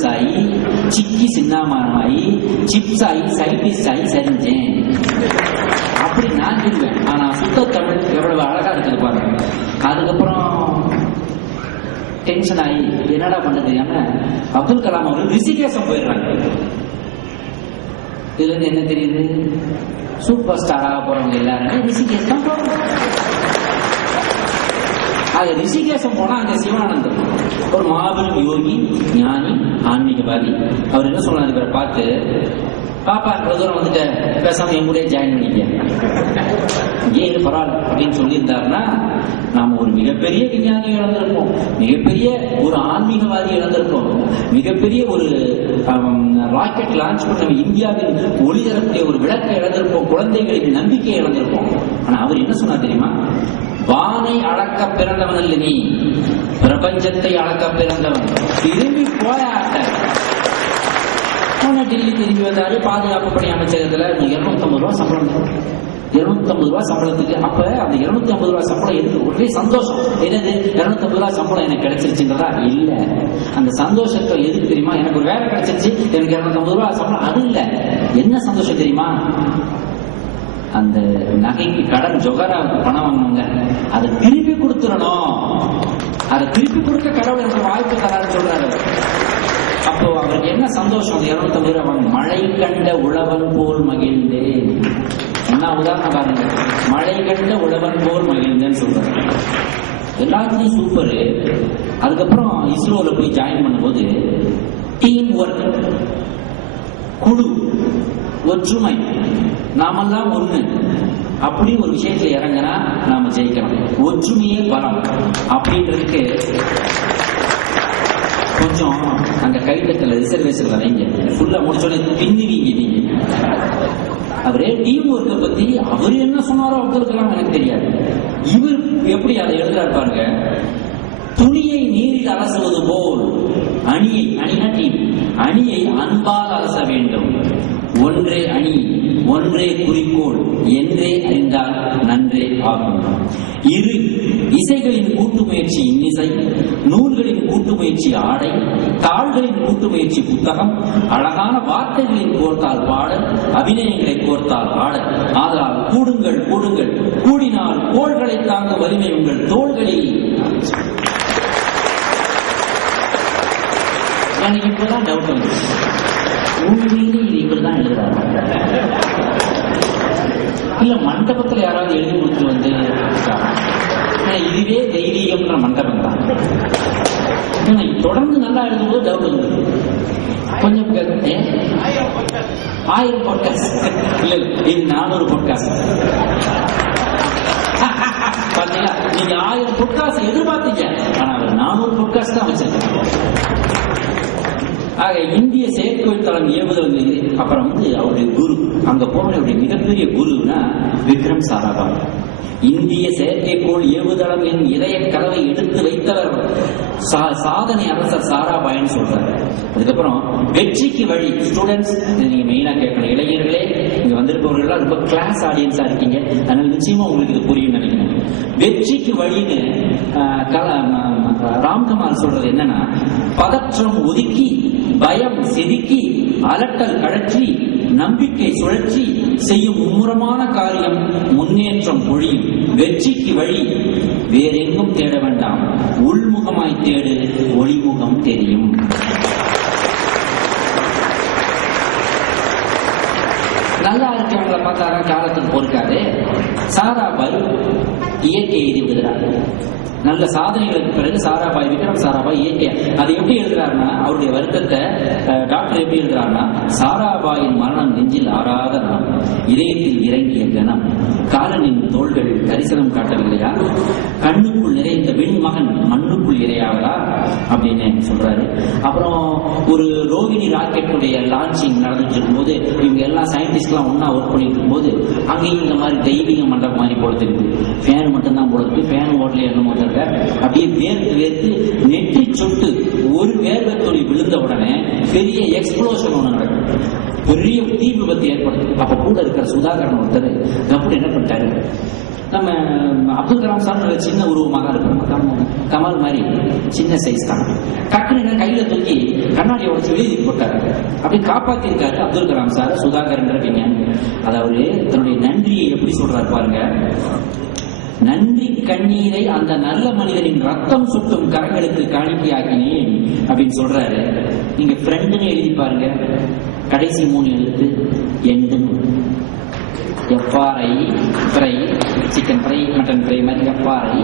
Noodles ஆகி, சிக்கி சின்னாமானமாகி, chips ஆகி, சைடிஷ் ஆகி சரிஞ்சேன் அப்படி நான் சொல்லுவேன். ஆனா சுத்த தமிழ் எவ்வளவு அழகா இருக்குது பாருங்க. அதுக்கப்புறம் டென்ஷன் ஆகி என்னடா பண்ண தெரியாம அப்துல் கலாம் அவர்கள் ரிஷிகேசம் போயிடுறாங்க. இதுல இருந்து என்ன தெரியுது? சூப்பர் ஸ்டாராக போறவங்க எல்லாருமே ரிஷிகேசம் போறாங்க. அது ரிஷிகேசம் போனா அங்க சிவானந்தம் ஒரு மாபெரும் யோகி, ஞானி, ஆன்மீகவாதி. அவர் என்ன சொன்னார்? இவரை பார்த்து, பாப்பா இவ்வளவு தூரம் வந்துட்டு பேசாம என் கூட ஜாயின் பண்ணிக்க, ஏன் பரவாயில்ல அப்படின்னு சொல்லியிருந்தாருன்னா நாம ஒரு மிகப்பெரிய விஞ்ஞானி இழந்திருப்போம், மிகப்பெரிய ஒரு ஆன்மீகவாதி இழந்திருப்போம், மிகப்பெரிய ஒரு ராக்கெட் லான்ச் பண்ண இந்தியாவின் ஒளிதரக்கூடிய ஒரு விளக்கை இழந்திருப்போம், குழந்தைகளின் நம்பிக்கையை இழந்திருப்போம். ஆனா அவர் என்ன சொன்னார் தெரியுமா? வானை அளக்க பிறந்தவன் அல்ல நீ, பிரபஞ்சத்தை அளக்க பிறந்தவன். திரும்பி போயாட்ட டெல்லி திரும்பி வந்தாரு. பாதுகாப்பு பணி அமைச்சகத்துல 250 ரூபாய் சம்பளம், 250 ரூபாய் சம்பளத்துக்கு. அப்ப அந்த 250 ரூபாய் சம்பளம் எதுக்கு? ஒரே சந்தோஷம். என்னது 250 ரூபாய் சம்பளம் எனக்கு கிடைச்சிருச்சுன்றதா? இல்ல, அந்த சந்தோஷத்தை எதுக்கு தெரியுமா? எனக்கு ஒரு வேலை கிடைச்சிருச்சு, எனக்கு 250 ரூபாய் சம்பளம். அது இல்ல. என்ன சந்தோஷம் தெரியுமா? அந்த நகைக்கு கடன் ஜொகராவுக்கு பணம் வாங்கினாங்க, அதை திருப்பி கொடுத்துடணும். அதை திருப்பி கொடுக்க கடவுள் எனக்கு வாய்ப்பு தரான்னு சொல்றாரு. அப்போ அவருக்கு என்ன சந்தோஷம்? 250 ரூபாய் வாங்க. மழை கண்ட உழவன் போல் மகிழ்ந்தேன். என்ன உதாரணம் பாருங்க, மழை கண்ட உழவன் போல் மகிழ்ந்தேன்னு சொல்றாரு. எல்லாத்துக்கும் சூப்பரு. அதுக்கப்புறம் இஸ்ரோல போய் ஜாயின் பண்ணும்போது டீம் ஒர்க், குழு, ஒற்றுமை, நாமெல்லாம் ஒண்ணு அப்படி ஒரு விஷயத்துல இறங்கினா நாம ஜெயிக்கலாம். ஒற்றுமையே பலம் அப்படின்றதுக்கு கொஞ்சம் அந்த கைத்தட்டல ரிசர்வேஷன்ல வைங்க. ஃபுல்லா முடிச்சோடனே பின்னுவீங்க நீங்க. அவரே டீம் ஒர்க்கை பத்தி அவர் என்ன சொன்னாரோ அப்துல் கலாம் எனக்கு தெரியாது. இவர் எப்படி அதை எழுதுறாரு பாருங்க. துணியை நீரில் அலசுவது போல் அணியை, அணினா டீம், அணியை அன்பால் அலச வேண்டும். ஒன்றே அணி, ஒன்றே குறிக்கோள் என்றே அறிந்தால் நன்றே ஆகும். இரு இசைகளின் கூட்டு முயற்சி இன்னிசை, நூல்களின் கூட்டு முயற்சி ஆடை, தாள்களின் கூட்டு முயற்சி புத்தகம், அழகான வார்த்தைகளின் கோர்த்தால் பாடல், அபிநயங்களை கோர்த்தால் ஆடல். ஆதலால் கூடுங்கள் கூடுங்கள், கூடினால் கோள்களை தாங்கும் வலிமை உங்கள் தோள்களில். எனக்கு இப்பதான் டவுட் வந்து, உண்மையிலே இது இப்படிதான் எழுதுறாரு இல்ல மண்டபத்துல யாராவது எழுதி கொடுத்து வந்து இதுவே தெய்வீகம்ன்ற மண்டபம் தான். தொடர்ந்து நல்லா எழுதும்போது டவுட் வந்து கொஞ்சம் 1000 பாட்காஸ்ட் இல்ல, இது 400 பாட்காஸ்ட். பாத்தீங்களா, நீங்க 1000 பாட்காஸ்ட் எதிர்பார்த்தீங்க, ஆனா அவர் 400 பாட்காஸ்ட் தான் வச்சிருக்காங்க. ஆக இந்திய செயற்கைக்கோள் தளம் ஏவுதல். அப்புறம் அவருடைய குரு, அங்க போனவருடைய மிகப்பெரிய குருன்னா விக்ரம் சாராபாய். இந்திய செயற்கைக்கோள் ஏவுதளம் என் இதய கதவை எடுத்து வைத்தவர் சாதனை அரசர் சாராபாய்னு சொல்றாரு. அதுக்கப்புறம் வெற்றிக்கு வழி. ஸ்டூடெண்ட்ஸ், நீங்க மெயினா கேட்கணும், இளைஞர்களே இங்க வந்திருப்பவர்கள் ரொம்ப கிளாஸ் ஆடியன்ஸா இருக்கீங்க, அதனால நிச்சயமா உங்களுக்கு இது புரியும் நினைக்கிறேன். வெற்றிக்கு வழின்னு ராம்குமார் சொல்றது என்னன்னா, பதற்றம் ஒதுக்கி, பயம் செதுக்கி, அலட்டல் கழற்றி, நம்பிக்கை சுழற்சி செய்யும் மும்முரமான காரியம் முன்னேற்றம் பொழியும். வெற்றிக்கு வழி வேறெங்கும் தேட வேண்டாம், உள்முகமாய் தேடு, ஒளிமுகம் தெரியும். நல்லா இருக்கவங்களை பார்த்தாரா காலத்துக்கு பொறுக்காது. சாராபாய் இயற்கை எழுதி விடுகிறார். நல்ல சாதனைகளுக்கு பிறகு சாராபாய், விக்ரம் சாராபாய் இயற்கை. அதை எப்படி எழுதுறாருன்னா, அவருடைய வருத்தத்தை டாக்டர் எப்படி எழுதுறாருன்னா, சாராபாயின் மரணம் நெஞ்சில் ஆறாத நலம், இதயத்தில் இறங்கிய கனம், காலனின் தோள்கள் தரிசனம் காட்டவில்லையா, கண்ணுக்குள் நிறைந்த வெண்மகன் மண்ணுக்குள் இறையாவதா அப்படின்னு சொல்றாரு. அப்புறம் ஒரு ரோகிணி ராக்கெட்டுடைய லான்ச்சிங் நடந்துட்டு இருக்கும்போது இவங்க எல்லா சயின்டிஸ்ட் எல்லாம் ஒன்னா ஒர்க் பண்ணிட்டு இருக்கும்போது அங்கேயும் இந்த மாதிரி தெய்வீக மண்டபம் மாதிரி போடுறது இருக்கு. ஃபேன் மட்டும்தான் போடுறது, ஃபேன் ஓட்டல என்னமோ தெரியல, அப்படியே வேர்த்து வேர்த்து நெற்றி சொட்டு ஒரு வேர்வை துளி விழுந்த உடனே பெரிய எக்ஸ்ப்ளோஷன் ஒன்று நடக்கும், பெரிய தீ விபத்து ஏற்படுது. அப்ப கூட இருக்கிற சுதாகரன் ஒருத்தர் கப்புன்னு என்ன பண்ணிட்டாரு, நம்ம அப்துல் கலாம் சார் சின்ன உருவமாக தான் இருப்போம், கமல் மாதிரி சின்ன சைஸ் தான். டக்குனு கையில தூக்கி கண்ணாடியை உடச்சு எழுதி போட்டாரு. அப்படி காப்பாத்திருக்காரு அப்துல் கலாம் சார் சுதாகர்ன்ற விஞ்ஞானி. அதாவது தன்னுடைய நன்றியை எப்படி சொல்றாரு பாருங்க. நன்றி கண்ணீரை அந்த நல்ல மனிதனின் ரத்தம் சுட்டும் கரங்களுக்கு காணிக்கையாக்கினேன் அப்படின்னு சொல்றாரு. நீங்க ஃப்ரெண்டுன்னு எழுதி பாருங்க, கடைசி 3 எழுத்து end. FRI fry, chicken fry, mutton fry மாதிரி எஃப்ஆர்ஐ,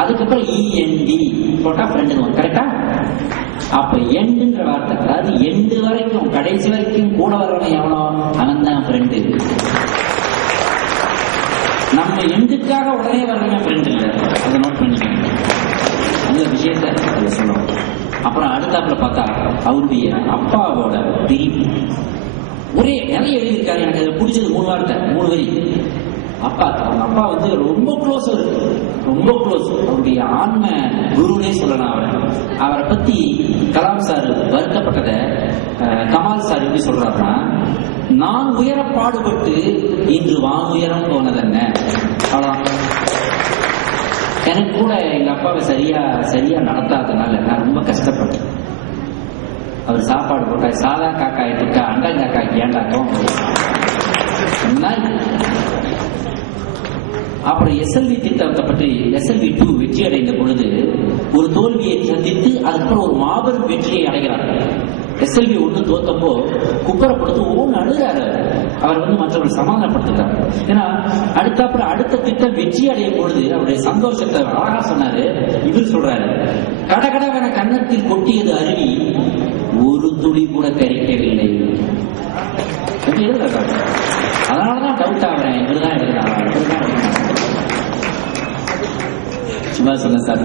அதுக்கப்புறம் இஎன்டி போட்டா ஃப்ரெண்டு. கரெக்டா? அப்ப எண்டுன்ற வார்த்தை, அதாவது எண்டு வரைக்கும் கடைசி வரைக்கும் கூட வரவன் எவனோ அவன் தான் ஃப்ரெண்டு. நம்ம எண்டுக்காக உடனே வரவங்க ஃப்ரெண்ட் இல்லை, அதை நோட் பண்ணிக்கணும். அந்த விஷயத்தை அதை சொல்லணும். அப்புறம் அடுத்தாப்புல பார்த்தா அவருடைய அப்பாவோட பிரிவு ஒரே நிறைய எழுதியிருக்காரு. எனக்கு அதை பிடிச்சது 3 வார்த்தை 3 வரி. அப்பா, அவங்க அப்பா வந்து ரொம்ப க்ளோஸ், ரொம்ப க்ளோஸ், அவருடைய ஆன்ம குருனே சொல்லலாம். அவரை பத்தி கலாம் சார் வருத்தப்பட்டதை கமால் சார் எப்படி சொல்றாருன்னா, நான் உயர பாடுபட்டு இன்று உயரம் போனதென்ன. அவ்வளவுதான். எனக்கு கூட எங்க அப்பாவை சரியா நடத்தாதனால நான் ரொம்ப கஷ்டப்பட்டேன். அவர் சாப்பாடு போட்டா சாதா காக்காய் திட்டா அண்டங்காக்காய்க்கு ஏண்டாக்கும். அப்புறம் எஸ்எல்வி திட்டத்தை பற்றி, எஸ்எல்வி 2 வெற்றி அடைந்த பொழுது ஒரு தோல்வியை சந்தித்து அதுக்கப்புறம் ஒரு மாபெரும் வெற்றியை அடைகிறார். எஸ்எல்வி 1 தோத்தப்போ குப்பரப்படுத்து ஒவ்வொன்று அழுகிறாரு. அவர் வந்து மற்றவர்கள் சமாதானப்படுத்துகிறார். ஏன்னா அடுத்த திட்டம் வெற்றி அடையும் பொழுது அவருடைய சந்தோஷத்தை அழகா சொன்னாரு. இவர் சொல்றாரு, கடகடவென கன்னத்தில் கொட்டியது அருவி, ஒரு துளி கூட கரிக்கவில்லை. அதனாலதான் டவுட் ஆகிறேன், இவருதான் சும்மா சொன்ன சார்.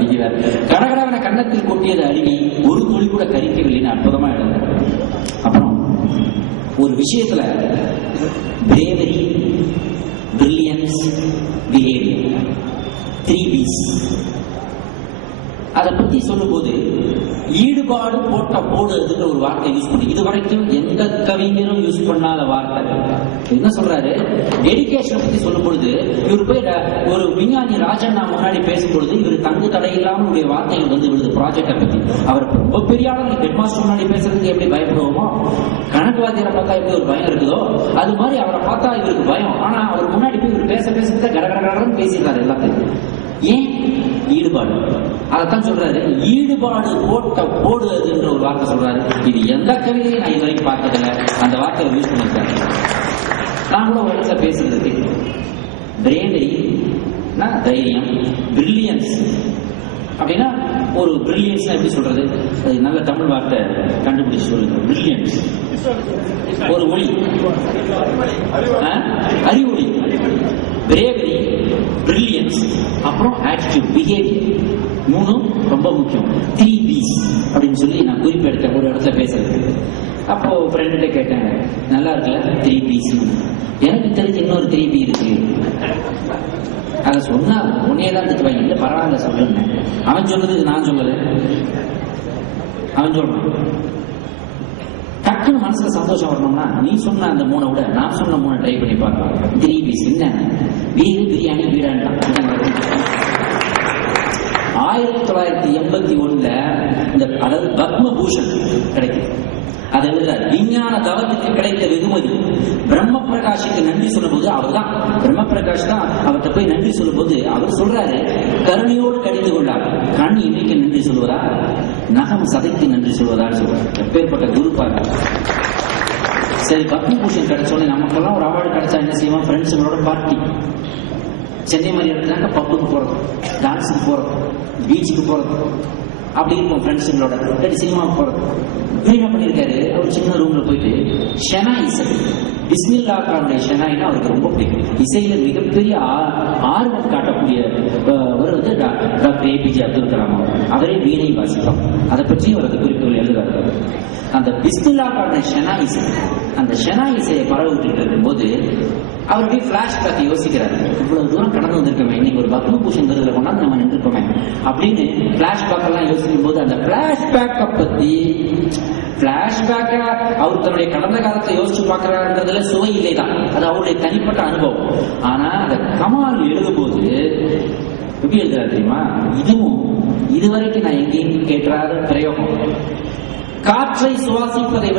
கடகடவென கன்னத்தில் கொட்டியது அருவி, ஒரு துளி கூட கரிக்கவில்லைன்னு அற்புதமா எழுதுறாரு. அப்புறம் ஒரு விஷயத்துல பிரேவரி, பிரில்லியன்ஸ், பிஹேவியர், 3 B's அதை பத்தி சொல்லும் போது ஈடுபாடு போடுறதுக்கு ஒரு வார்த்தை யூஸ் பண்ணி, இதுவரைக்கும் எந்த கவிஞரும் யூஸ் பண்ணாத வார்த்தை. என்ன சொல்றாரு, டெடிகேஷனை பத்தி சொல்லும் பொழுது இவர் போய் ஒரு விஞ்ஞானி ராஜண்ணா முன்னாடி பேசும்பொழுது இவர் தங்கு தடை இல்லாம வார்த்தைகள் வந்து விடுது ப்ராஜெக்டை பத்தி. அவர் ரொம்ப பெரிய ஆளுங்க ஹெட் மாஸ்டர் முன்னாடி பேசுறதுக்கு எப்படி பயப்படுவோமோ, கணக்கு வாத்தியாரை பார்த்தா எப்படி ஒரு பயம் இருக்குதோ, அது மாதிரி அவரை பார்த்தா இவருக்கு பயம். ஆனா அவர் முன்னாடி போய் இவர் பேச கடகடன்னு பேசிடுறாரு எல்லாத்தையும். ஏன்? ஈடுபாடு. அதைத்தான் சொல்றாரு, ஈடுபாடு போடுறதுன்ற ஒரு வார்த்தை சொல்றாரு. இது எந்த கவிதையும் நான் இது வரைக்கும் பார்த்ததில்லை, அந்த வார்த்தையை யூஸ் பண்ணிருக்காரு. நான் கூட ஒரு இடத்துல பேசுறதுக்கு பிரேவரி தைரியம், பிரில்லியன்ஸ் அப்படின்னா ஒரு பிரில்லியன்ஸ் எப்படி சொல்றது, அது நல்ல தமிழ் வார்த்தை கண்டுபிடிச்சு சொல்லுங்க. பிரில்லியன்ஸ் ஒரு ஒளி, அறிவொளி. பிரேவரி, பிரில்லியன்ஸ், அப்புறம் ஆட்டிடியூட், பிஹேவியர், 3 ரொம்ப முக்கியம். 3 B's அப்படின்னு சொல்லி நான் குறிப்பெடுத்தேன் ஒரு இடத்துல பேசுறது. அப்போ ஃப்ரெண்ட கேட்டேன், நல்லா இருக்குல்ல 3 B's? எனக்கு தெரிஞ்சு இன்னொரு 3 B இருக்கு. அதை சொன்னா உன்னையதான் திட்டுவாங்க. இல்லை பரவாயில்ல சொல்லுங்க. அவன் சொன்னது நான் சொல்லல, அவன் சொல்றான். டக்குன்னு மனசுல சந்தோஷம் வரணும்னா நீ சொன்ன அந்த 3 விட நான் சொன்ன 3 ட்ரை பண்ணி பார்க்கலாம். 3 B's என்ன? வீடு, பிரியாணி, வீடாண்டான். 1981 இந்த அதாவது பத்மபூஷன் கிடைக்குது. அது எழுதுறாரு, விஞ்ஞான தவத்துக்கு கிடைத்த வெகுமதி. பிரம்ம பிரகாஷுக்கு நன்றி சொல்லும் போது அவர் தான், பிரம்ம பிரகாஷ் தான் அவர்கிட்ட போய் நன்றி சொல்லும் போது அவர் சொல்றாரு, கருணையோடு கடிந்து கொண்டார். கண் இன்னைக்கு நன்றி சொல்வதா, நகம் சதைக்கு நன்றி சொல்வதான்னு சொல்றாரு. எப்பேற்பட்ட குரு பாருங்க. சரி, பத்மபூஷன் கிடைச்சோன்னு நமக்கெல்லாம் ஒரு அவார்டு கிடைச்சா என்ன செய்வோம்? ஃப்ரெண்ட்ஸுங்களோட பார்ட்டி. சென்னை மாதிரி இடத்துனாக்க பப்புக்கு போறது, டான்ஸுக்கு போறது, பீச்சுக்கு போறது, அப்படி இருக்கும் ஃப்ரெண்ட்ஸுங்களோட. சினிமாவுக்கு போறது. என்ன பண்ணிருக்காரு, ஒரு சின்ன ரூம்ல போயிட்டு ஷெனா இசை, பிஸ்மில்லா கானுடைய ஷெனாயினா அவருக்கு ரொம்ப பிடிக்கும். இசையில மிகப்பெரிய ஆர்வம் காட்டக்கூடிய ஒரு வந்து டாக்டர் ஏபிஜே அப்துல் கலாம். அவரே வீணை வாசிப்பார். அதை பற்றி அவரது குறிப்புகள் எழுதுறாரு. அந்த பிஸ்மில்லா கானுடைய ஷெனா இசை, அந்த ஷெனா இசையை பரவிட்டு இருக்கும்போது அவருடைய பிளாஷ்பேக் யோசிக்கிறார். இவ்வளவு தூரம் கடந்து வந்திருக்கோமே, இன்னைக்கு ஒரு பத்மபூஷன் விருதுல கொண்டாந்து நம்ம நின்றுருக்கோமே அப்படின்னு பிளாஷ்பேக் எல்லாம் யோசிக்கும் போது அந்த பிளாஷ்பேக்கை பத்தி, பிளாஷ்பேக்கா அவர் தன்னுடைய கடந்த காலத்தை யோசிச்சு பார்க்கிறாருன்றதுல அதுல சுவை இல்லைதான், அது அவருடைய தனிப்பட்ட அனுபவம். ஆனா அந்த கமால் எழுதும்போது எப்படி எழுதுறாரு தெரியுமா? இதுவும் இதுவரைக்கும் நான் எங்கேயும் கேட்டாத பிரயோகம். காற்றை சுவாசிப்பதை